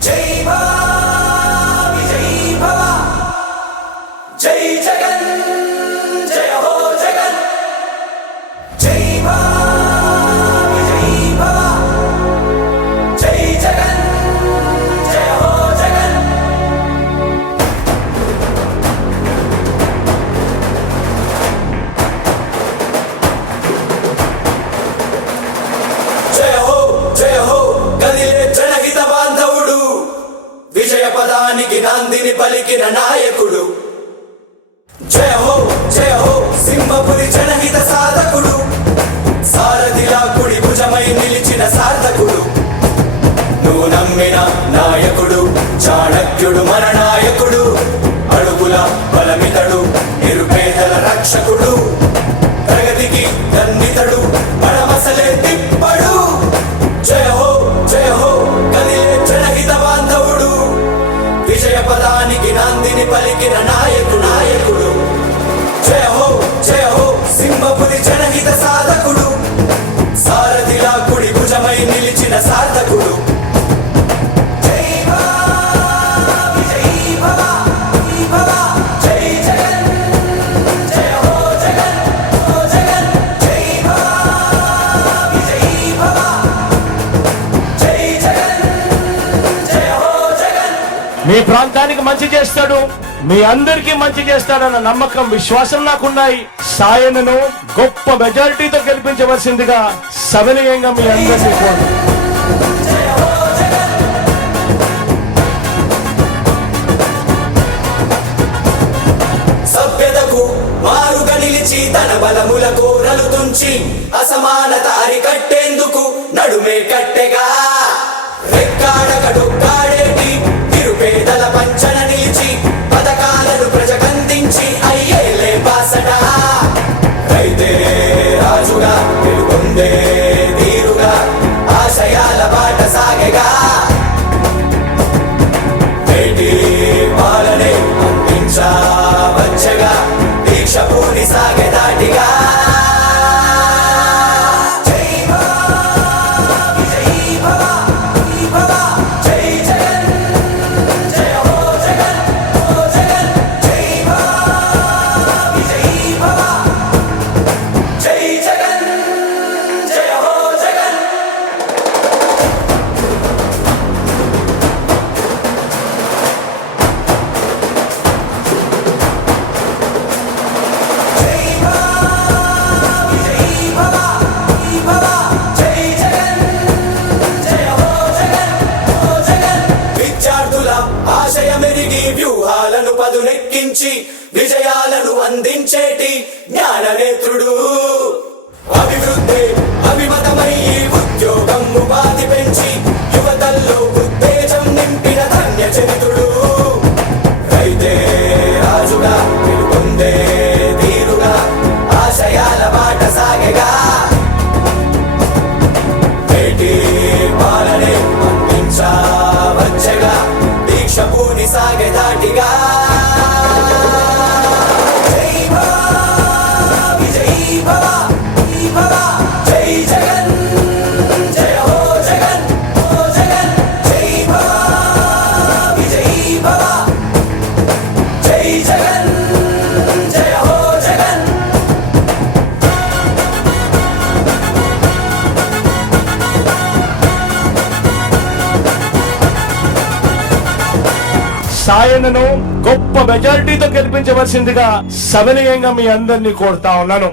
Table. పదానికి నందిని పలికిన నాయకుడు. జయ హో జయ హో సింహపురి జనహిత సాధకుడు. సారథిలా కుడి భుజమై నిలిచిన సార్థకుడు. నువ్వు నమ్మిన నాయకుడు చాణక్యుడు మరణ దేశానికి నందిని పలికిన నాయకు నాయకుడు. జయ హో జయ హో సింహపురి జనహిత సాధకుడు. సారథిలా కుడి భుజమై నిలిచిన సార్థకుడు. మీ ప్రాంతం చేస్తాడు. మీ అందరికీ మంచి చేస్తాడన్న నమ్మకం విశ్వాసం నాకున్నాయి. సాయనను గొప్ప మెజారిటీతో గెలిపించవలసిందిగా సవినయంగా మీ అందరినీ కోరు సభ్యతకు తన బలముల కోరలు తుంచి అసమానత అరికట్టే లెక్కించి విజయాలను అందించేటి జ్ఞాననేత్రుడు. సాయనను గొప్ప మెజారిటీతో గెలిపించవలసిందిగా సవినయంగా మీ అందరినీ కోరుతా ఉన్నాను.